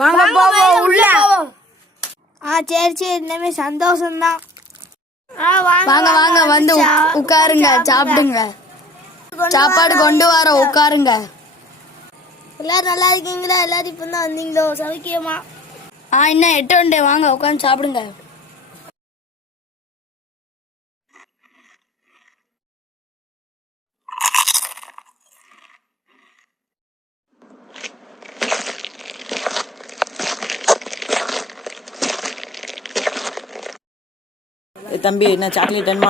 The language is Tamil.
வாங்க போவோம் உள்ள. சரி சரி, இனிமே சந்தோஷம்தான். வாங்க வாங்க வந்து உட்காருங்க, சாப்பிடுங்க. சாப்பாடு கொண்டு வர, உட்காருங்க. எல்லாரும் நல்லா இருக்கீங்களா? எல்லாரும் இப்ப தான் வந்தீங்களோ? சௌக்கியமா? இன்னும் 8 உண்டு, வாங்க உட்காந்து சாப்பிடுங்க. தம்பி என்ன சாக்லேட் வேணுமா?